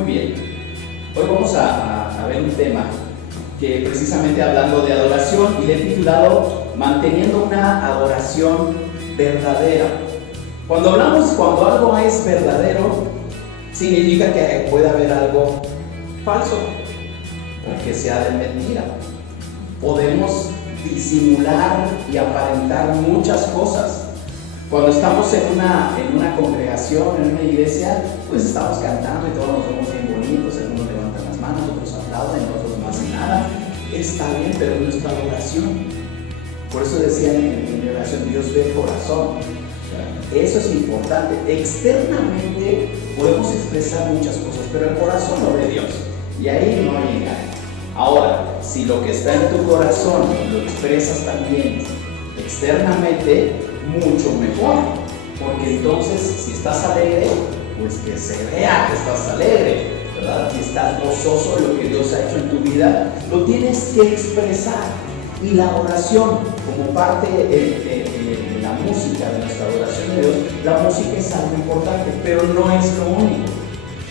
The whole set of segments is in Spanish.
Muy bien, hoy vamos a ver un tema que precisamente hablando de adoración y le he titulado Manteniendo una adoración verdadera. Cuando algo es verdadero, significa que puede haber algo falso o que sea de mentira. Podemos disimular y aparentar muchas cosas. Cuando estamos en una congregación, en una iglesia, pues estamos cantando y todos nos vemos bien bonitos, algunos levantan las manos, otros aplauden, otros no hacen nada. Está bien, pero es nuestra adoración. Por eso decían en mi oración, Dios ve el corazón. Eso es importante. Externamente podemos expresar muchas cosas, pero el corazón lo ve Dios. Y ahí no hay engaño. Ahora, si lo que está en tu corazón lo expresas también externamente, mucho mejor, porque entonces si estás alegre, pues que se vea que estás alegre, ¿verdad? Si estás gozoso de lo que Dios ha hecho en tu vida, lo tienes que expresar. Y la oración, como parte de la música, de nuestra adoración de Dios, la música es algo importante, pero no es lo único.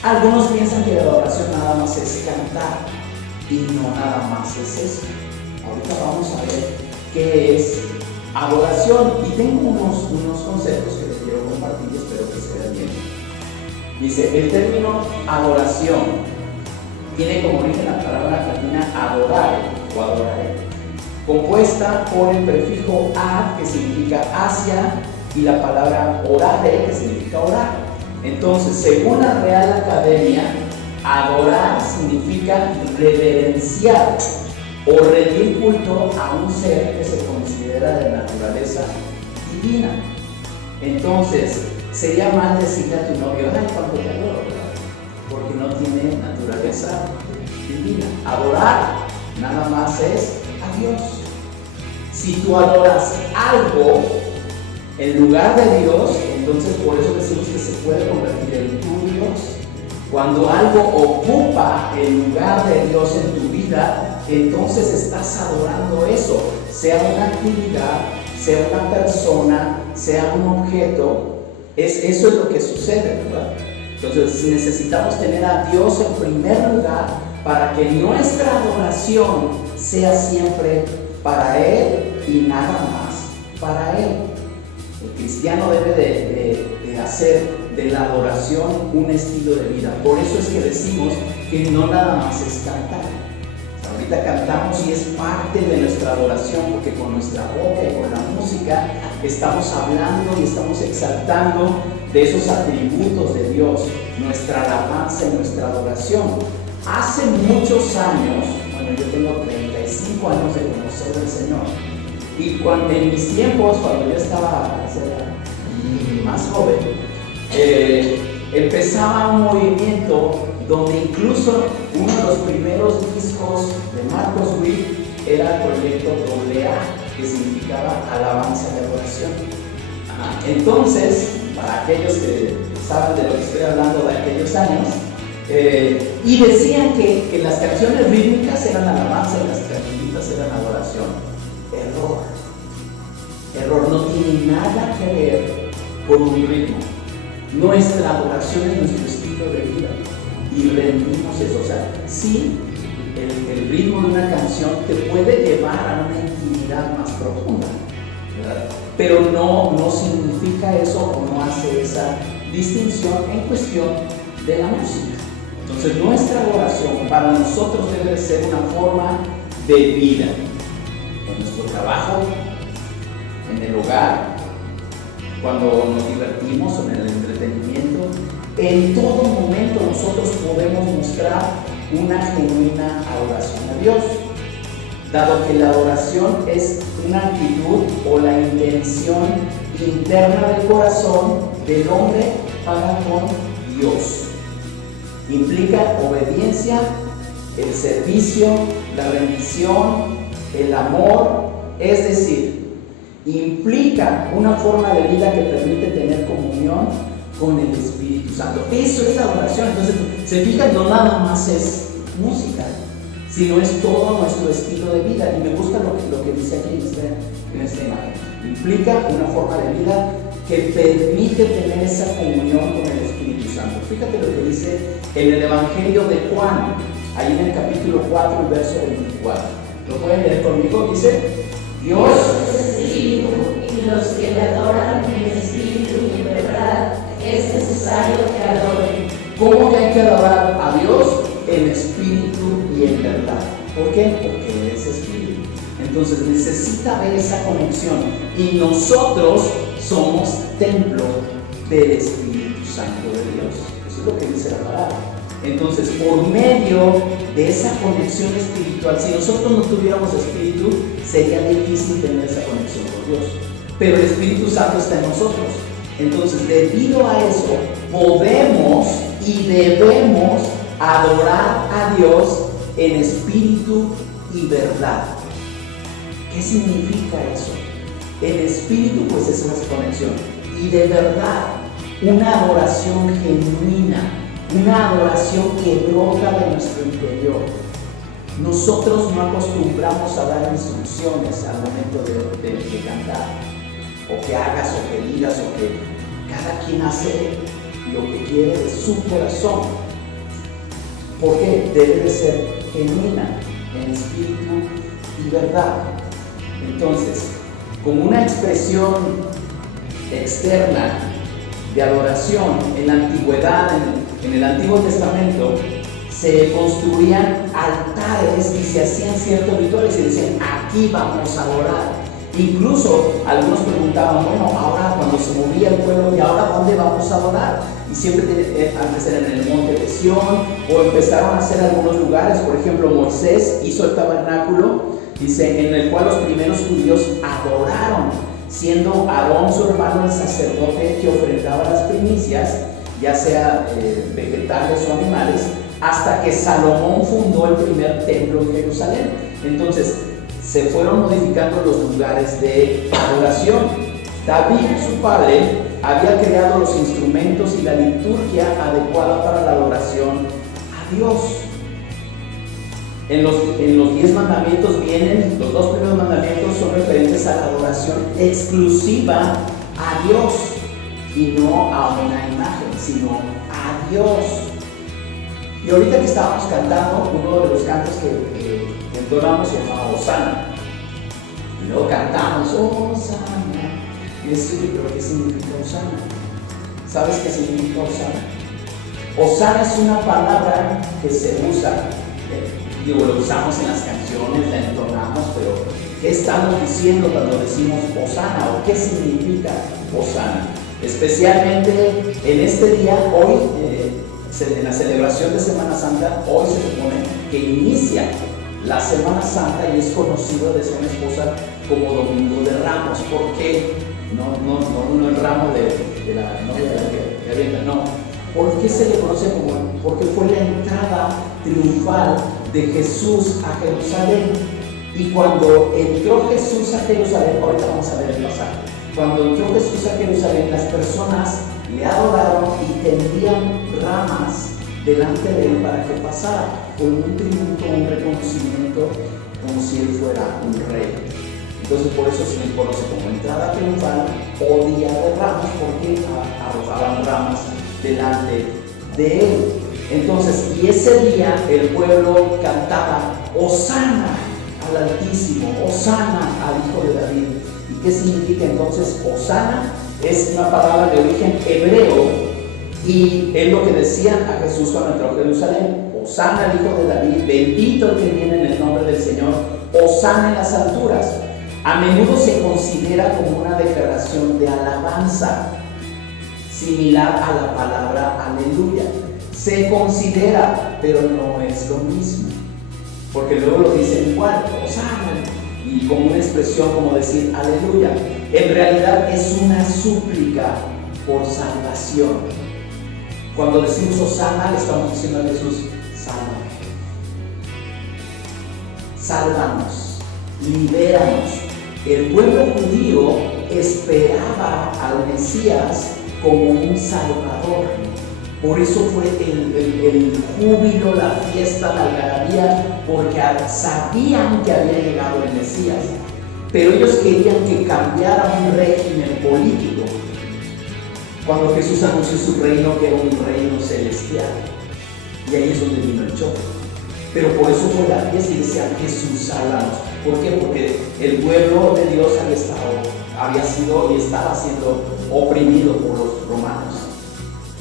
Algunos piensan que la adoración nada más es cantar, y no nada más es eso. Ahorita vamos a ver qué es adoración, y tengo unos conceptos que les quiero compartir y espero que se vean bien. Dice, el término adoración tiene como origen la palabra latina adorare o adorare, compuesta por el prefijo a, que significa hacia, y la palabra orare, que significa orar. Entonces, según la Real Academia, adorar significa reverenciar o rendir culto a un ser que se considera de naturaleza divina. Entonces, sería mal decirle a tu novio, ay, cuánto te adoro, ¿verdad? Porque no tiene naturaleza divina. Adorar nada más es a Dios. Si tú adoras algo en lugar de Dios, entonces por eso decimos que se puede convertir en tu Dios. Cuando algo ocupa el lugar de Dios en tu vida, entonces estás adorando eso, sea una actividad, sea una persona, sea un objeto. Eso es lo que sucede, ¿verdad? Entonces necesitamos tener a Dios en primer lugar para que nuestra adoración sea siempre para Él y nada más para Él. El cristiano debe de hacer de la adoración un estilo de vida. Por eso es que decimos que no nada más es cantar. Ahorita cantamos y es parte de nuestra adoración, porque con nuestra boca y con la música estamos hablando y estamos exaltando de esos atributos de Dios, nuestra alabanza y nuestra adoración. Hace muchos años, bueno, yo tengo 35 años de conocer al Señor, y en mis tiempos, cuando yo estaba más joven, empezaba un movimiento donde incluso uno de los primeros discos de Marcos Witt era el proyecto AA, que significaba alabanza y adoración. Entonces, para aquellos que saben de lo que estoy hablando de aquellos años, y decían que las canciones rítmicas eran alabanza y las canciones eran adoración. Error, no tiene nada que ver con un ritmo. Nuestra adoración es nuestro estilo de vida y rendimos eso. O sea, sí, el ritmo de una canción te puede llevar a una intimidad más profunda, ¿verdad? Pero no significa eso o no hace esa distinción en cuestión de la música. Entonces, nuestra adoración para nosotros debe ser una forma de vida en nuestro trabajo, en el hogar, cuando nos divertimos o en el entretenimiento. En todo momento nosotros podemos mostrar una genuina adoración a Dios, dado que la adoración es una actitud o la intención interna del corazón del hombre para con Dios. Implica obediencia, el servicio, la rendición, el amor, es decir, implica una forma de vida que permite tener comunión con el Espíritu Santo. Eso es la adoración. Entonces, se fijan, no nada más es música, sino es todo nuestro estilo de vida. Y me gusta lo que dice aquí en esta imagen. Implica una forma de vida que permite tener esa comunión con el Espíritu Santo. Fíjate lo que dice en el Evangelio de Juan, ahí en el capítulo 4, el verso 24. ¿Lo pueden leer conmigo? Dice: Dios es espíritu, y los que le adoran en espíritu y en verdad es necesario que adoren. ¿Cómo que hay que adorar a Dios? En espíritu y en verdad. ¿Por qué? Porque Él es espíritu. Entonces necesita ver esa conexión. Y nosotros somos templo del Espíritu Santo de Dios. Eso es lo que dice la palabra. Entonces, por medio de esa conexión espiritual, si nosotros no tuviéramos espíritu, sería difícil tener esa conexión con Dios. Pero el Espíritu Santo está en nosotros. Entonces, debido a eso, podemos y debemos adorar a Dios en espíritu y verdad. ¿Qué significa eso? En espíritu, pues es una conexión. Y de verdad, una adoración genuina, una adoración que brota de nuestro interior. Nosotros no acostumbramos a dar instrucciones al momento de cantar, o que hagas o que digas, o que cada quien hace lo que quiere de su corazón. ¿Por qué? Debe de ser genuina, en espíritu y verdad. Entonces, con una expresión externa de adoración en la antigüedad, en el Antiguo Testamento, se construían altares y se hacían ciertos rituales y decían: aquí vamos a adorar. Incluso algunos preguntaban: bueno, ahora cuando se movía el pueblo, ¿y ahora dónde vamos a adorar? Y siempre antes era en el monte de Sión, o empezaron a hacer algunos lugares. Por ejemplo, Moisés hizo el tabernáculo, dice, en el cual los primeros judíos adoraron, siendo Aarón su hermano el sacerdote que ofrendaba las primicias, ya sea vegetales o animales, hasta que Salomón fundó el primer templo en Jerusalén. Entonces, se fueron modificando los lugares de adoración. David, su padre, había creado los instrumentos y la liturgia adecuada para la adoración a Dios. En los 10 mandamientos vienen, los 2 primeros mandamientos son referentes a la adoración exclusiva a Dios, y no a una imagen, sino a Dios. Y ahorita que estábamos cantando, uno de los cantos que entonamos se llama Hosana. Y luego cantamos Hosana. Y pero ¿qué significa Hosana? ¿Sabes qué significa Hosana? Hosana es una palabra que se usa, lo usamos en las canciones, la entonamos, pero ¿qué estamos diciendo cuando decimos Hosana? ¿O qué significa Hosana? Especialmente en este día, hoy, en la celebración de Semana Santa, hoy se supone que inicia la Semana Santa y es conocido, decía mi esposa, como Domingo de Ramos. ¿Por qué? No el ramo de la novia que avienta, no. ¿Por qué se le conoce como? Porque fue la entrada triunfal de Jesús a Jerusalén. Y cuando entró Jesús a Jerusalén, ahorita vamos a ver el pasaje. Cuando entró Jesús a Jerusalén, las personas le adoraron y tendían ramas delante de él para que pasara, con un tributo, un reconocimiento, como si él fuera un rey. Entonces, por eso se le conoce como entrada triunfal o día de ramos, porque arrojaban ramas delante de él. Entonces, y ese día el pueblo cantaba Hosana al Altísimo, Hosana al Hijo de David. ¿Y qué significa entonces Hosana? Es una palabra de origen hebreo y es lo que decían a Jesús cuando entró a Jerusalén: Hosana al Hijo de David, bendito el que viene en el nombre del Señor, Hosana en las alturas. A menudo se considera como una declaración de alabanza, similar a la palabra aleluya. Se considera, pero no es lo mismo, porque luego lo dicen igual, Hosana, y como una expresión como decir aleluya. En realidad es una súplica por salvación. Cuando decimos Hosana, le estamos diciendo a Jesús: sálvanos, libéranos. El pueblo judío esperaba al Mesías como un salvador. Por eso fue el júbilo, la fiesta, la algarabía, porque sabían que había llegado el Mesías. Pero ellos querían que cambiara un régimen político. cuando Jesús anunció su reino, que era un reino celestial. Y ahí es donde vino el choque. Pero por eso fue la fiesta y decían: Jesús, sálvanos. ¿Por qué? Porque el pueblo de Dios había sido y estaba siendo oprimido por los romanos.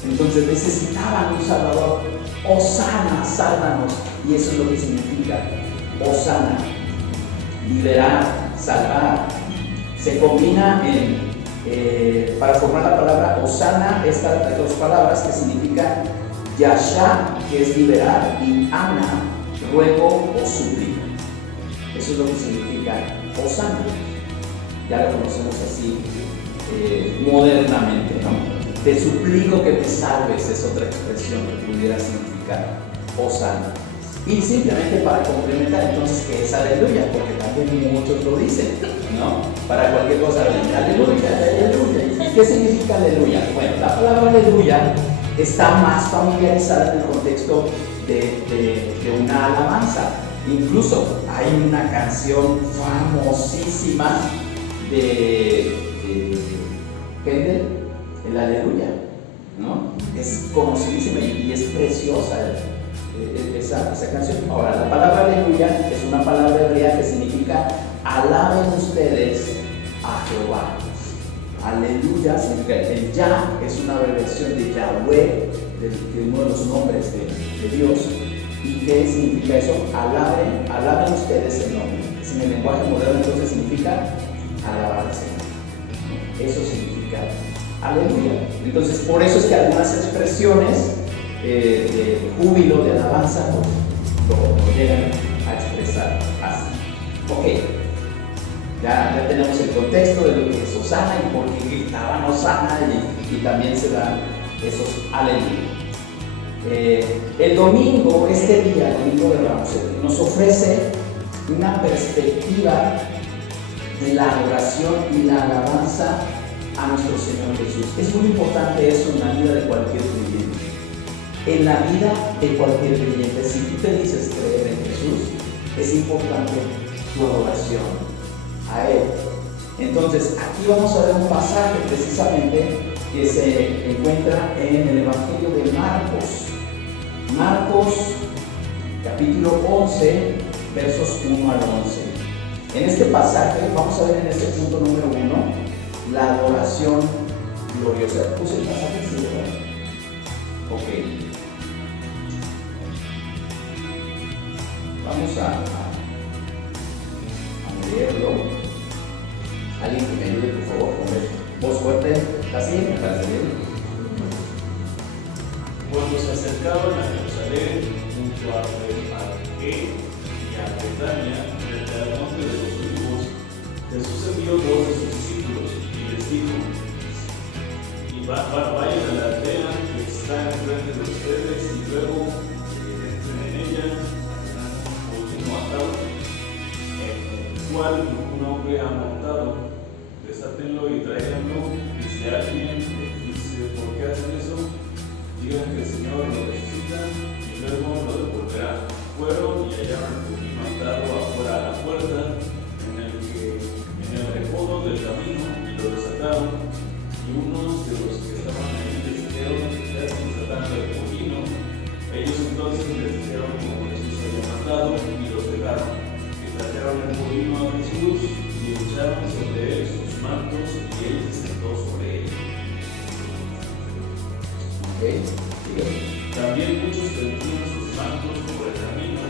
Entonces necesitaban un Salvador. Hosana, sálvanos. Y eso es lo que significa Hosana: liberar, salvar. Se combina para formar la palabra Hosana estas dos palabras que significan Yasha, que es liberar, y Ana, ruego o súplica. Eso es lo que significa Hosana. Ya lo conocemos así modernamente, ¿no? Te suplico que me salves es otra expresión que pudiera significar Hosana. Y simplemente para complementar, entonces, ¿qué es aleluya? Porque también muchos lo dicen, ¿no? Para cualquier cosa, aleluya, aleluya. ¿Y qué significa aleluya? Bueno, la palabra aleluya está más familiarizada en el contexto de una alabanza. Incluso hay una canción famosísima de Händel, el aleluya, ¿no? Es conocidísima y es preciosa esa canción. Ahora, la palabra aleluya es una palabra hebrea que significa alaben ustedes a Jehová. Aleluya significa, el Ya es una abreviación de Yahweh, de uno de los nombres de Dios. ¿Y qué significa eso? Alaben ustedes el nombre. En el lenguaje moderno entonces significa alabar al Señor. Eso significa aleluya. Entonces, por eso es que algunas expresiones de júbilo, de alabanza, lo llegan a expresar así. Ok, ya tenemos el contexto de lo que es Hosana y por qué gritaban Hosana, y también se dan esos aleluya. El domingo, este día, domingo de Ramos, nos ofrece una perspectiva de la adoración y la alabanza a nuestro Señor Jesús. Es muy importante eso en la vida de cualquier creyente. En la vida de cualquier creyente, si tú te dices creer en Jesús, es importante tu adoración a Él. Entonces, aquí vamos a ver un pasaje precisamente que se encuentra en el Evangelio de Marcos. Marcos, capítulo 11, versos 1 al 11. En este pasaje, vamos a ver en este punto número 1, la adoración gloriosa. ¿Puse el pasaje? Sí, ¿verdad? Ok. Vamos a leerlo. Alguien que me ayude, por favor, con voz fuerte. ¿Así? Me parece bien. Cuando se acercaban a Jerusalén, junto a Betfagé y a Betania, frente al monte de los Olivos, Jesús envió dos de sus discípulos y les dijo: vayan a la aldea que está enfrente de ustedes, y luego entren en ella, un molino atado, en el cual un hombre ha montado. Desátenlo y tráiganlo, y si alguien dice: ¿por qué hacen eso?, digan que el Señor lo resucita y luego lo devolverá. Fueron y hallaron el molino atado afuera a la puerta, en el recodo del camino, y lo desataron. Y unos de los que estaban ahí les dijeron: ya están desatando el molino. Ellos entonces les dijeron como Jesús había mandado, y los dejaron. Y trajeron el molino a Jesús y echaron sobre él sus mantos, y él se sentó sobre ellos. También muchos tendían sus mantos por el camino,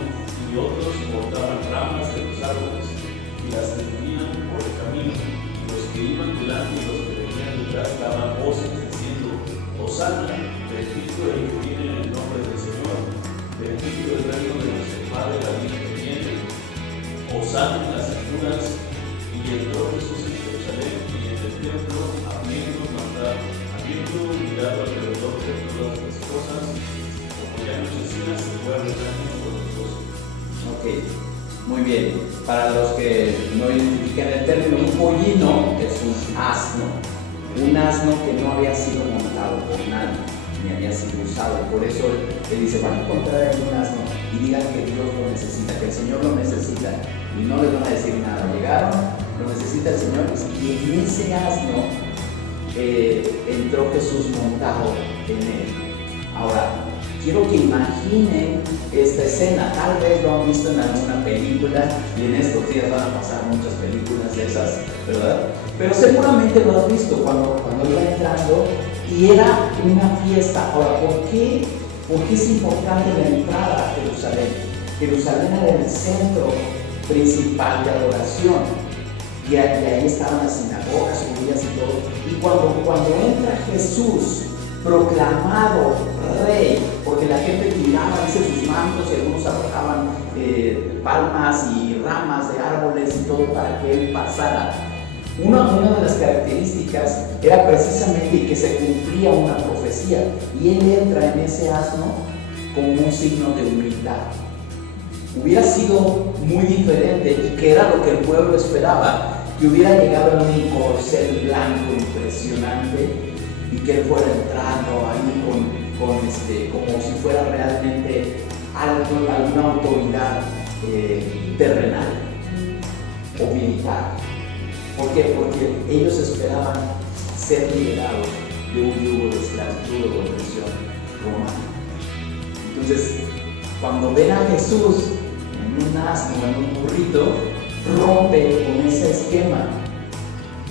y otros cortaban ramas de los árboles y las tendían por el camino. Y los que iban delante y los que venían detrás daban voces diciendo: Hosana, bendito el que viene en el nombre del Señor, bendito el reino de nuestro Padre David que viene. Hosana en las alturas. Y entró Jesús en Jerusalén y en el templo, habiendo mirado alrededor de todas las cosas, como ya anochecía, se fue a Betania con los 12. Ok, muy bien. Para los que no identifican el término, un pollino es un asno que no había sido montado por nadie, ni había sido usado. Por eso él dice: van a encontrar un asno y digan que Dios lo necesita, que el Señor lo necesita, y no les van a decir nada. Llegaron, lo necesita el Señor, y en ese asno entró Jesús montado en él. Ahora, quiero que imaginen esta escena. Tal vez lo han visto en alguna película, y en estos días van a pasar muchas películas de esas, ¿verdad? Pero seguramente lo has visto cuando iba entrando y era una fiesta. Ahora, ¿por qué es importante la entrada a Jerusalén? Jerusalén era el centro principal de adoración, y ahí estaban las sinagogas judías y todo. Y cuando entra Jesús proclamado rey, porque la gente tiraba sus mantos y algunos arrojaban palmas y ramas de árboles y todo para que él pasara. Una de las características era precisamente que se cumplía una profecía, y él entra en ese asno como un signo de humildad. Hubiera sido muy diferente, y que era lo que el pueblo esperaba, que hubiera llegado en un corcel blanco impresionante y que él fuera entrando ahí como si fuera realmente alguna autoridad terrenal o militar. ¿Por qué? Porque ellos esperaban ser liberados de un yugo de esclavitud o opresión romana. Entonces, cuando ven a Jesús en un asno, en un burrito, rompe con ese esquema.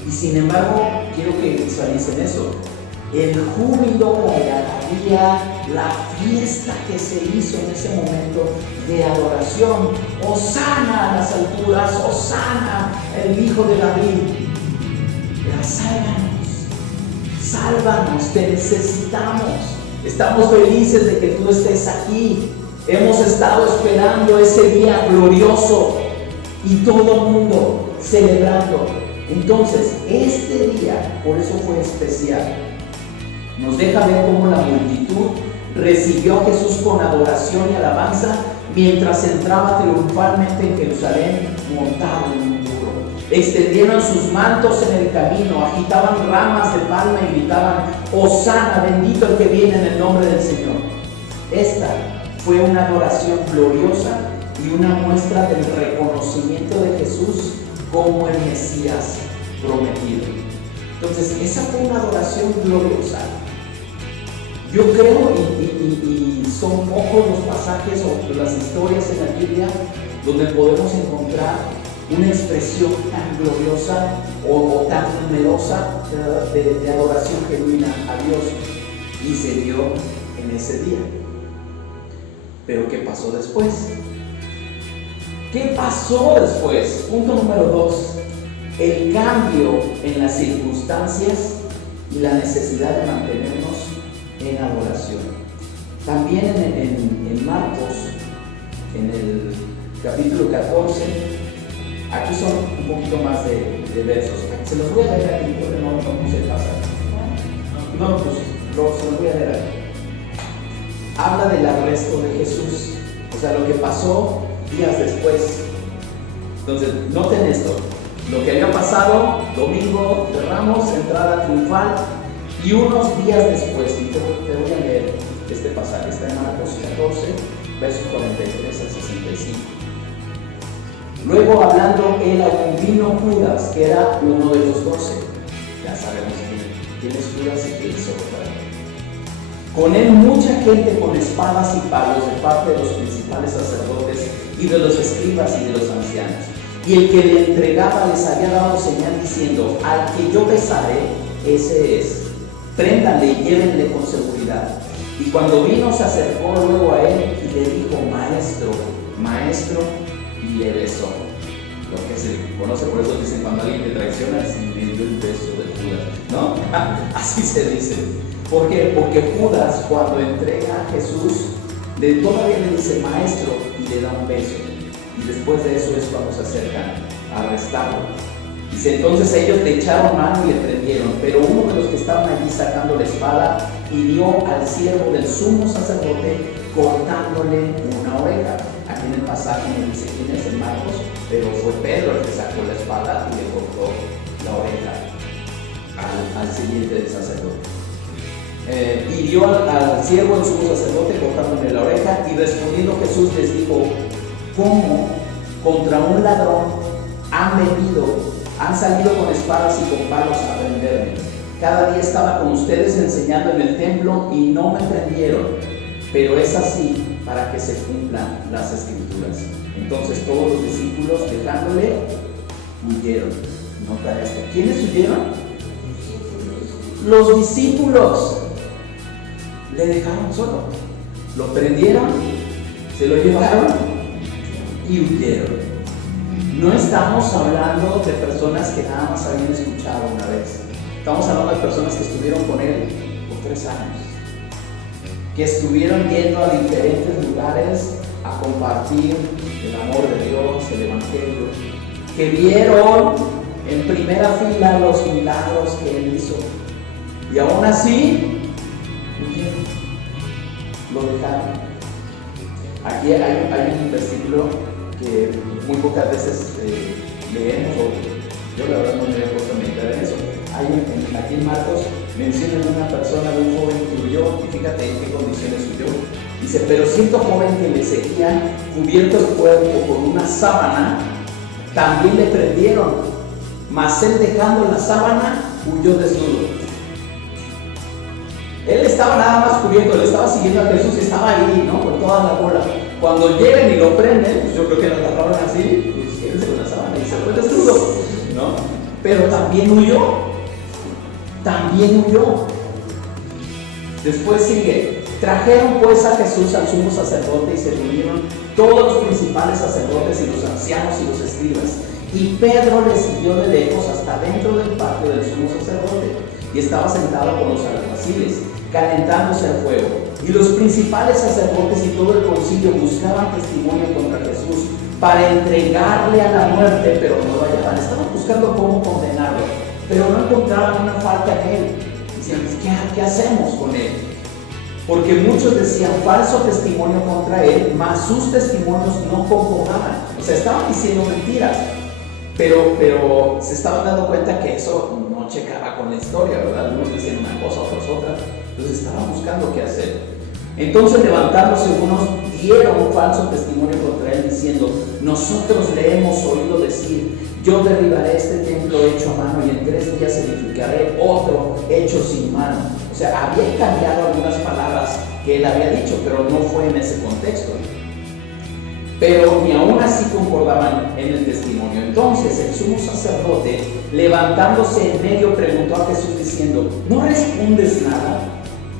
Y sin embargo, quiero que visualicen eso. El júbilo, la algarabía, la fiesta que se hizo en ese momento de adoración. Hosana a las alturas, Hosana, el hijo de David. Era sálvanos, te necesitamos. Estamos felices de que tú estés aquí. Hemos estado esperando ese día glorioso y todo el mundo celebrando. Entonces, este día, por eso fue especial, nos deja ver cómo la multitud recibió a Jesús con adoración y alabanza mientras entraba triunfalmente en Jerusalén montado en un burro. Extendieron sus mantos en el camino, agitaban ramas de palma y gritaban: Hosana, bendito el que viene en el nombre del Señor. Esta fue una adoración gloriosa y una muestra del reconocimiento de Jesús como el Mesías prometido. Entonces, esa fue una adoración gloriosa. Yo creo, y son pocos los pasajes o las historias en la Biblia donde podemos encontrar una expresión tan gloriosa o tan numerosa de adoración genuina a Dios, y se dio en ese día. Pero ¿qué pasó después? ¿Qué pasó después? Punto número 2. El cambio en las circunstancias y la necesidad de mantenernos en adoración. También en Marcos, en el capítulo 14, aquí son un poquito más de versos. Se los voy a leer aquí, porque no puse el pasaje. No lo puse, se los voy a leer aquí. Habla del arresto de Jesús, o sea, lo que pasó días después. Entonces, noten esto: lo que había pasado domingo de Ramos, entrada triunfal, y unos días después, y te voy a leer este pasaje, está en Marcos 14, versos 43 al 65. Luego, hablando él, aún vino Judas, que era uno de los 12. Ya sabemos quién es Judas y qué hizo, ¿verdad? Con él mucha gente con espadas y palos de parte de los principales sacerdotes y de los escribas y de los ancianos. Y el que le entregaba les había dado señal diciendo: al que yo besaré, ese es. Préndanle y llévenle con seguridad. Y cuando vino, se acercó luego a él y le dijo: maestro, maestro, y le besó. Lo que se conoce, por eso dicen, cuando alguien te traiciona, se le dio el beso de Judas, ¿no? Así se dice. ¿Por qué? Porque Judas, cuando entrega a Jesús, todavía le dice maestro y le da un beso. Y después de eso es cuando se acercan a arrestarlo. Dice: entonces ellos le echaron mano y le prendieron, pero uno de los que estaban allí sacando la espada hirió al siervo del sumo sacerdote, cortándole una oreja. Aquí en el pasaje no dice quién es, en Marcos, pero fue Pedro el que sacó la espada y le cortó la oreja al siguiente del sacerdote. Hirió al siervo del sumo sacerdote, cortándole la oreja, y respondiendo Jesús les dijo: ¿cómo contra un ladrón han salido con espadas y con palos a prenderme? Cada día estaba con ustedes enseñando en el templo y no me prendieron, pero es así para que se cumplan las escrituras. Entonces todos los discípulos, dejándole, huyeron. Nota esto. ¿Quiénes huyeron? Los discípulos. Le dejaron solo. Lo prendieron, se lo llevaron y huyeron. No estamos hablando de personas que nada más habían escuchado una vez. Estamos hablando de personas que estuvieron con él por 3 años, que estuvieron yendo a diferentes lugares a compartir el amor de Dios, el evangelio, que vieron en primera fila los milagros que él hizo, y aún así huyeron, lo dejaron. Aquí hay un versículo que muy pocas veces leemos, o yo la verdad no me había puesto a meditar en eso. Aquí en Marcos mencionan una persona, de un joven que huyó, y fíjate en qué condiciones huyó. Dice, pero cierto joven que le seguía, cubierto el cuerpo con una sábana, también le prendieron, mas él, dejando la sábana, huyó desnudo. Él estaba nada más cubierto, le estaba siguiendo a Jesús y estaba ahí, ¿no? Con toda la bola. Cuando llegan y lo prenden, pues yo creo que lo agarraron así, pues quédense con la sábana y se fue desnudo, ¿no? Pero también huyó. Después sigue, trajeron pues a Jesús al sumo sacerdote y se reunieron todos los principales sacerdotes y los ancianos y los escribas, y Pedro le siguió de lejos hasta dentro del patio del sumo sacerdote, y estaba sentado con los alguaciles, calentándose al fuego, y los principales sacerdotes y todo el concilio buscaban testimonio contra Jesús para entregarle a la muerte, pero no lo hallaban. Estaban buscando cómo condenarlo, pero no encontraban una falta en él. Decían, ¿qué hacemos con él? Porque muchos decían falso testimonio contra él, mas sus testimonios no concordaban. O sea, estaban diciendo mentiras, pero se estaban dando cuenta que eso no checaba con la historia, ¿verdad? Algunos decían una cosa, otros otra. Entonces estaban buscando qué hacer. Entonces, levantándose unos, dieron un falso testimonio contra él, diciendo, nosotros le hemos oído decir, yo derribaré este templo hecho a mano y en 3 días edificaré otro hecho sin mano. O sea, había cambiado algunas palabras que él había dicho, pero no fue en ese contexto. Pero ni aún así concordaban en el testimonio. Entonces el sumo sacerdote, levantándose en medio, preguntó a Jesús diciendo, ¿no respondes nada?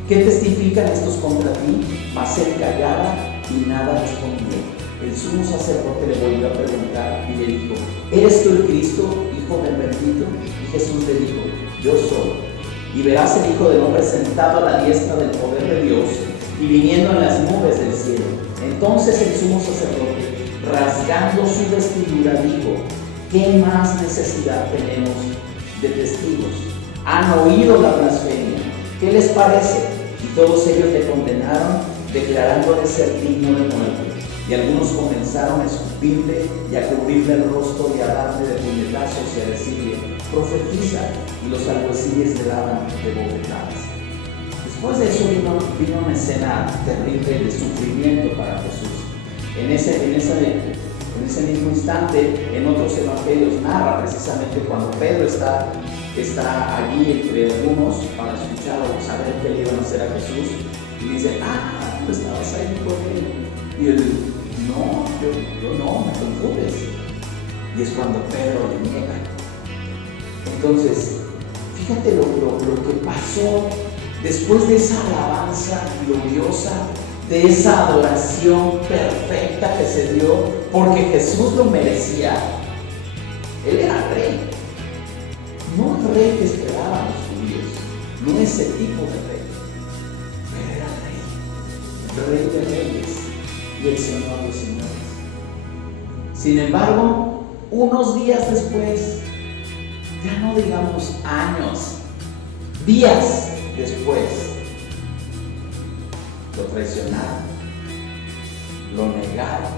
¿Qué testifican estos contra ti? Mas él callaba y nada respondía. El sumo sacerdote le volvió a preguntar y le dijo, ¿eres tú el Cristo, hijo del bendito? Y Jesús le dijo, yo soy. Y verás el Hijo del Hombre sentado a la diestra del poder de Dios y viniendo en las nubes del cielo. Entonces el sumo sacerdote, rasgando su vestidura, dijo, ¿qué más necesidad tenemos de testigos? Han oído la blasfemia. ¿Qué les parece? Y todos ellos le condenaron, declarándole ser digno de muerte. Y algunos comenzaron a escupirle y a cubrirle el rostro y a darle de puñetazos y a decirle, profetiza, y los alguaciles le daban de bofetadas. Después de eso vino una escena terrible de sufrimiento para Jesús. En ese mismo instante, en otros evangelios narra precisamente cuando Pedro está allí entre algunos para escuchar o saber qué le iban a hacer a Jesús, y dice, tú estabas ahí con él. Y él, no, yo no, me confundes. Y es cuando Pedro le niega. Entonces, fíjate lo que pasó después de esa alabanza gloriosa, de esa adoración perfecta que se dio, porque Jesús lo merecía. Él era rey, no el rey que esperaban los judíos, no ese tipo de rey, pero era rey de reyes y el Señor de señores. Sin embargo, unos días después, ya no digamos años, días después, lo traicionaron, lo negaron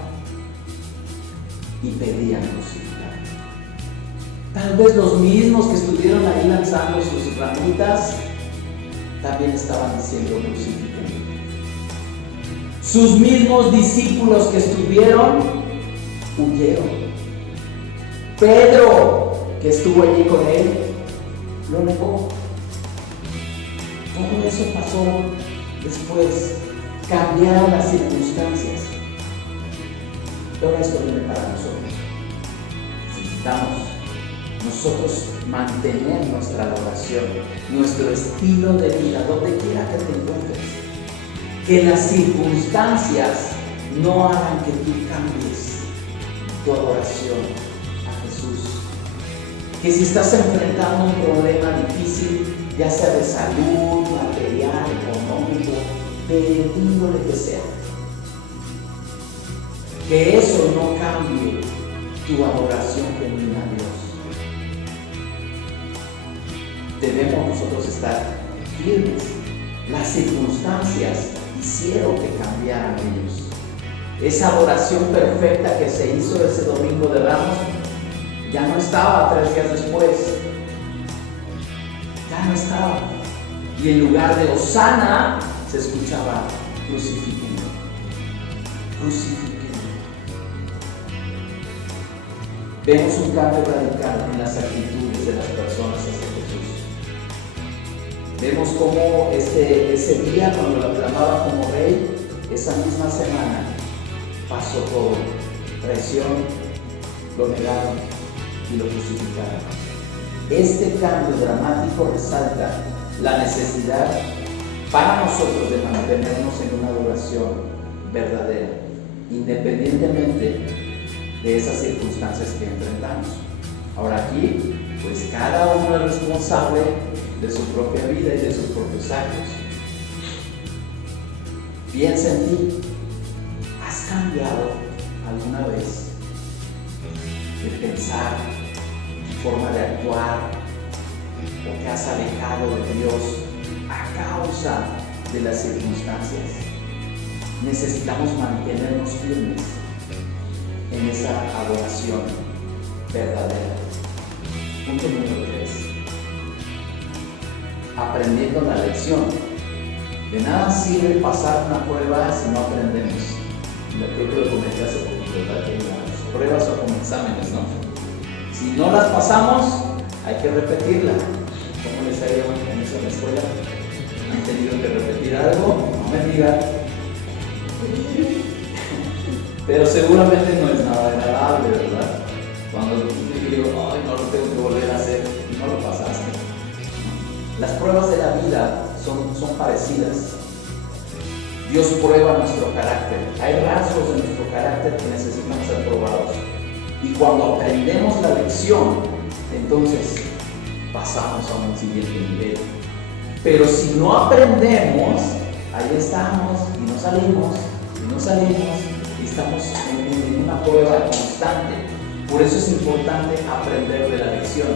y pedían crucificar. Tal vez los mismos que estuvieron ahí lanzando sus ramitas también estaban diciendo crucificar. Sus mismos discípulos que estuvieron huyeron. Pedro, que estuvo allí con él, lo negó. Todo eso pasó después, cambiaron las circunstancias. Todo esto viene para nosotros. Necesitamos nosotros mantener nuestra adoración, nuestro estilo de vida, donde quiera que te encuentres. Que las circunstancias no hagan que tú cambies tu adoración a Jesús. Que si estás enfrentando un problema difícil, ya sea de salud, material, económico, de índole que sea, que eso no cambie tu adoración genuina a Dios. Debemos nosotros estar firmes. Las circunstancias hicieron que cambiaran ellos. Esa adoración perfecta que se hizo ese domingo de Ramos ya no estaba 3 días después. Ya no estaba. Y en lugar de Hosana se escuchaba crucifíquenlo, crucifíquenlo. Vemos un cambio radical en las actitudes de las personas hacia Jesús. Vemos cómo ese día cuando lo aclamaba como rey, esa misma semana pasó todo. Traición, lo negaron y lo crucificaron. Este cambio dramático resalta la necesidad para nosotros de mantenernos en una adoración verdadera, independientemente de esas circunstancias que enfrentamos. Ahora aquí, pues cada uno es responsable de su propia vida y de sus propios actos. Piensa en ti. ¿Has cambiado alguna vez de pensar, forma de actuar, o te has alejado de Dios a causa de las circunstancias? Necesitamos mantenernos firmes en esa adoración verdadera. Punto número 3. Aprendiendo la lección. De nada sirve pasar una prueba si no aprendemos. Creo que lo comenté hace poquito, ¿verdad? Que las pruebas son como exámenes, ¿no? Si no las pasamos, hay que repetirla. ¿Cómo les ha ido en eso en la escuela? ¿Han tenido que repetir algo? No me digan. Pero seguramente no es nada agradable, ¿verdad? Cuando digo, ay, no lo tengo que volver a hacer, y no lo pasaste. Las pruebas de la vida son parecidas. Dios prueba nuestro carácter. Hay rasgos de nuestro carácter que necesitan ser probados. Y cuando aprendemos la lección, entonces pasamos a un siguiente nivel. Pero si no aprendemos, ahí estamos y no salimos, y estamos en una prueba constante. Por eso es importante aprender de la lección.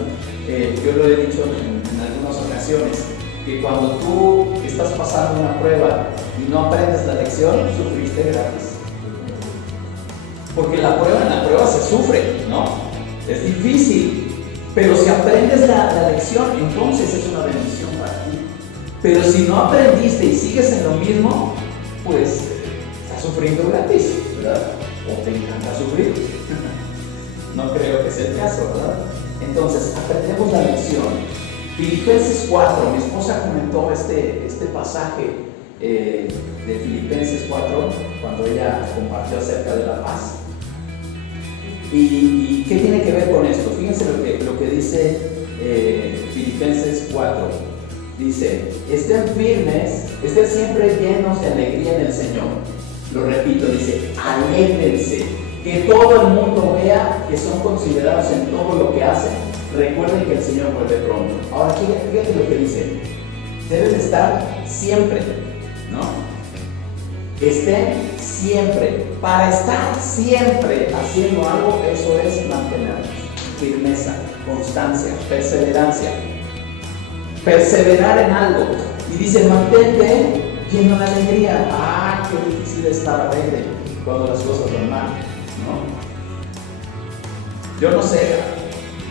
Yo lo he dicho en algunas ocasiones, que cuando tú estás pasando una prueba y no aprendes la lección, sufriste gratis. Porque en la prueba se sufre, ¿no? Es difícil, pero si aprendes la lección, entonces es una bendición para ti. Pero si no aprendiste y sigues en lo mismo, pues estás sufriendo gratis, ¿verdad? O te encanta sufrir. No creo que sea el caso, ¿verdad? Entonces, aprendemos la lección. Filipenses 4, mi esposa comentó este pasaje de Filipenses 4 cuando ella compartió acerca de la paz. ¿Y qué tiene que ver con esto? Fíjense lo que dice Filipenses 4. Dice, estén firmes, estén siempre llenos de alegría en el Señor. Lo repito, dice, alégrense. Que todo el mundo vea que son considerados en todo lo que hacen. Recuerden que el Señor vuelve pronto. Ahora, fíjate lo que dice. Deben estar siempre, ¿no? Estén siempre. Para estar siempre haciendo algo, eso es mantenernos. Firmeza, constancia, perseverancia. Perseverar en algo. Y dice, mantente lleno de alegría. Ah, qué difícil estar alegre cuando las cosas van mal, ¿no? Yo no sé,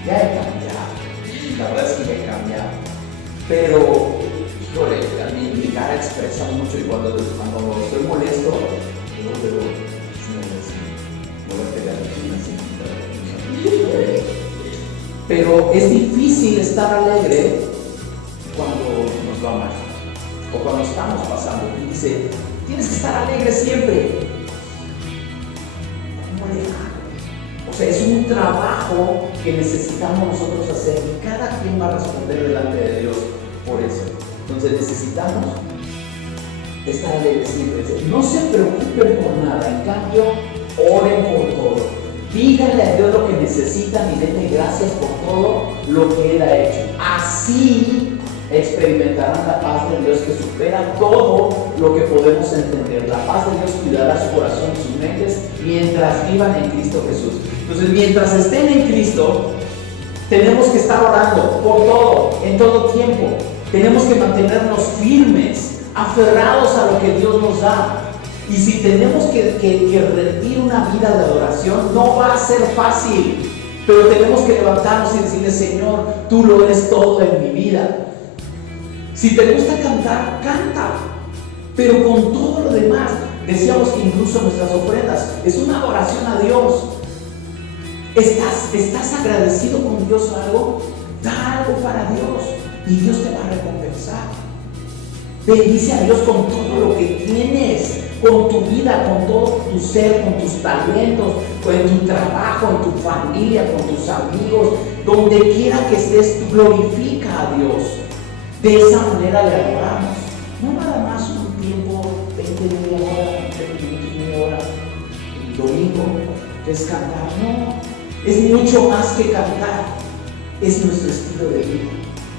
ya he cambiado, la verdad es que he cambiado, pero, híjole, a mí mi cara expresa mucho y cuando estoy molesto, luego me voy a pegar así. Pero es difícil estar alegre cuando nos va mal. o cuando estamos pasando. Y dice, tienes que estar alegre siempre. ¿Cómo le hago? O sea, es un trabajo que necesitamos nosotros hacer y cada quien va a responder delante de Dios por eso. Entonces necesitamos estar alegres siempre. No se preocupen por nada, en cambio, oren por todo. Díganle a Dios lo que necesitan y denle gracias por todo lo que Él ha hecho. Así experimentarán la paz de Dios que supera todo lo que podemos entender. La paz de Dios cuidará su corazón y sus mentes mientras vivan en Cristo Jesús. Entonces, mientras estén en Cristo, tenemos que estar orando por todo, en todo tiempo. Tenemos que mantenernos firmes, aferrados a lo que Dios nos da. Y si tenemos que rendir una vida de adoración, no va a ser fácil, pero tenemos que levantarnos y decirle, Señor, tú lo eres todo en mi vida. Si te gusta cantar, canta, pero con todo lo demás. Decíamos que incluso nuestras ofrendas es una adoración a Dios. ¿Estás agradecido con Dios o algo? Da algo para Dios y Dios te va a recompensar. Bendice a Dios con todo lo que tienes, con tu vida, con todo tu ser, con tus talentos, en tu trabajo, en tu familia, con tus amigos, donde quiera que estés, tú glorifica a Dios. De esa manera le adoramos. No nada más un tiempo, 20 media hora, 30 minutos, media hora, el domingo, es cantar. No, es mucho más que cantar. Es nuestro estilo de vida.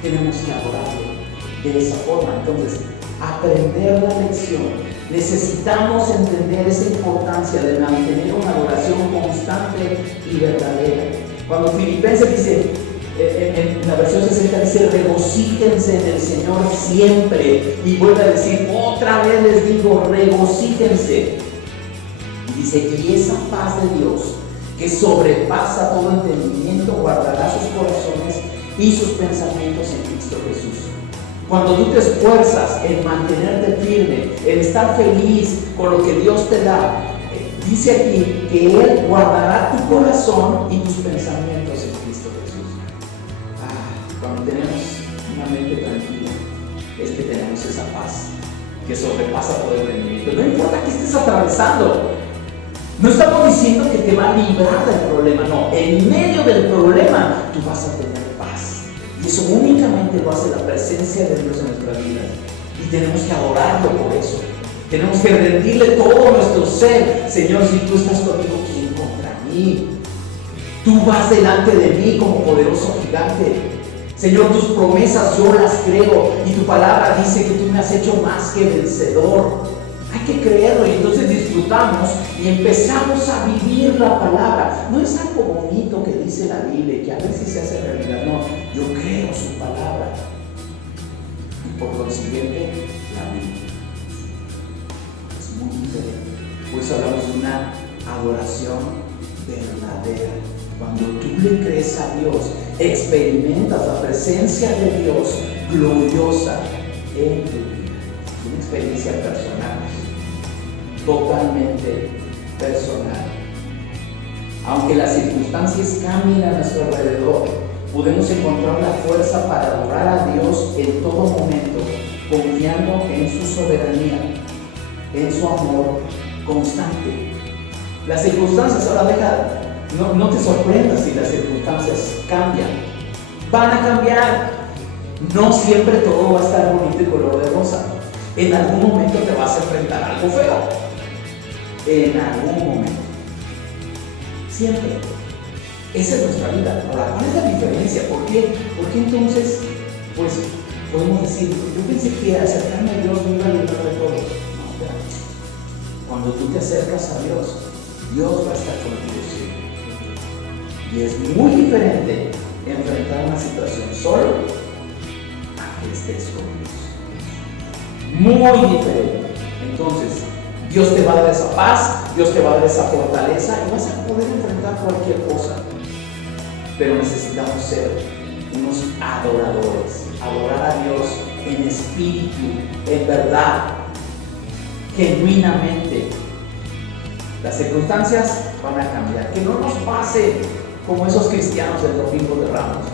Tenemos que adorarlo de esa forma. Entonces, aprender la lección. Necesitamos entender esa importancia de mantener una adoración constante y verdadera. Cuando Filipenses dice, en la versión 60 dice, regocíjense en el Señor siempre. Y vuelve a decir, otra vez les digo, regocíjense. Y dice, y esa paz de Dios, que sobrepasa todo entendimiento, guardará sus corazones y sus pensamientos en Cristo Jesús. Cuando tú te esfuerzas en mantenerte firme, en estar feliz con lo que Dios te da, dice aquí que Él guardará tu corazón y tus pensamientos en Cristo Jesús. Cuando tenemos una mente tranquila, es que tenemos esa paz que sobrepasa todo entendimiento. No importa que estés atravesando. No estamos diciendo que te va a librar del problema, no. En medio del problema, tú vas a tener paz. Y eso únicamente lo hace la presencia de Dios en nuestras vidas. Y tenemos que adorarlo por eso. Tenemos que rendirle todo nuestro ser. Señor, si tú estás conmigo, ¿quién contra mí? Tú vas delante de mí como poderoso gigante. Señor, tus promesas yo las creo. Y tu palabra dice que tú me has hecho más que vencedor. Hay que creerlo y entonces disfrutamos y empezamos a vivir la palabra. No es algo bonito que dice la Biblia, que a veces se hace realidad. No, yo creo su palabra y por consiguiente la vivo. Es muy diferente. Por eso hablamos de una adoración verdadera. Cuando tú le crees a Dios, experimentas la presencia de Dios gloriosa en tu vida. Una experiencia personal. Totalmente personal. Aunque las circunstancias cambien a nuestro alrededor, podemos encontrar la fuerza para adorar a Dios en todo momento, confiando en su soberanía, en su amor constante. Las circunstancias, ahora no te sorprendas si las circunstancias cambian. Van a cambiar. No siempre todo va a estar bonito y color de rosa. En algún momento te vas a enfrentar a algo feo. En algún momento. Siempre. Esa es nuestra vida. Ahora, ¿cuál es la diferencia? ¿Por qué? Porque entonces, pues, podemos decir, yo pensé que acercarme a Dios me iba a librar de todo. No, espera. Cuando tú te acercas a Dios, Dios va a estar contigo siempre. Y es muy diferente enfrentar una situación solo a que estés con Dios. Muy diferente. Entonces, Dios te va a dar esa paz, Dios te va a dar esa fortaleza y vas a poder enfrentar cualquier cosa. Pero necesitamos ser unos adoradores, adorar a Dios en espíritu, en verdad, genuinamente. Las circunstancias van a cambiar. Que no nos pase como esos cristianos del Domingo de Ramos,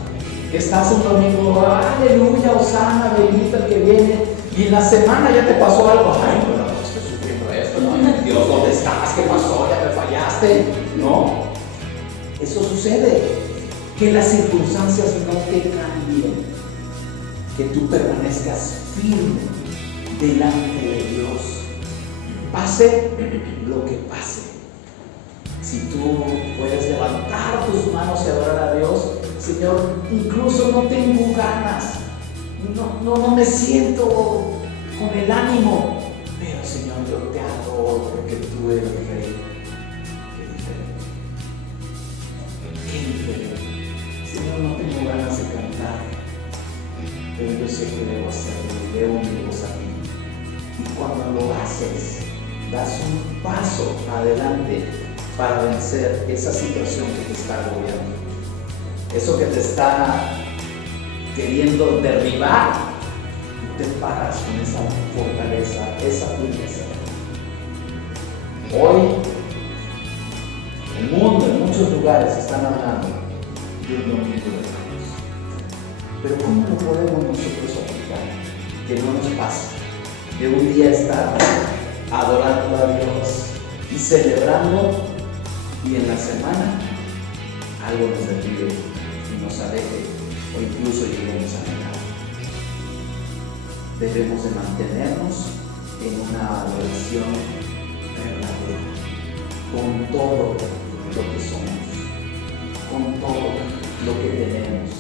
que estás un domingo, aleluya, Osana, bendito el que viene, Y en la semana ya te pasó algo. Ay, bueno, estoy sufriendo esto, ¿no? Dios, ¿dónde estás? ¿Qué pasó? ¿Ya me fallaste? No. Eso sucede. Que las circunstancias no te cambien. Que tú permanezcas firme delante de Dios. Pase lo que pase. Si tú puedes levantar tus manos y adorar a Dios, Señor, incluso no tengo ganas, no me siento con el ánimo, pero Señor, yo te adoro porque tú eres Rey. Qué diferente. Señor, no tengo ganas de cantar, pero yo sé que debo hacerlo y debo mi voz a ti. Y cuando lo haces, das un paso adelante para vencer esa situación que te está agobiando. Eso que te está queriendo derribar, tú te paras con esa fortaleza, esa firmeza. Hoy, el mundo en muchos lugares están hablando de un domingo de Dios. Pero ¿cómo lo podemos nosotros aplicar? Que no nos pase de un día estar adorando a Dios y celebrando, y en la semana algo nos derribe y nos aleje o incluso lleguemos a negar. Debemos de mantenernos en una adoración verdadera, con todo lo que somos, con todo lo que tenemos.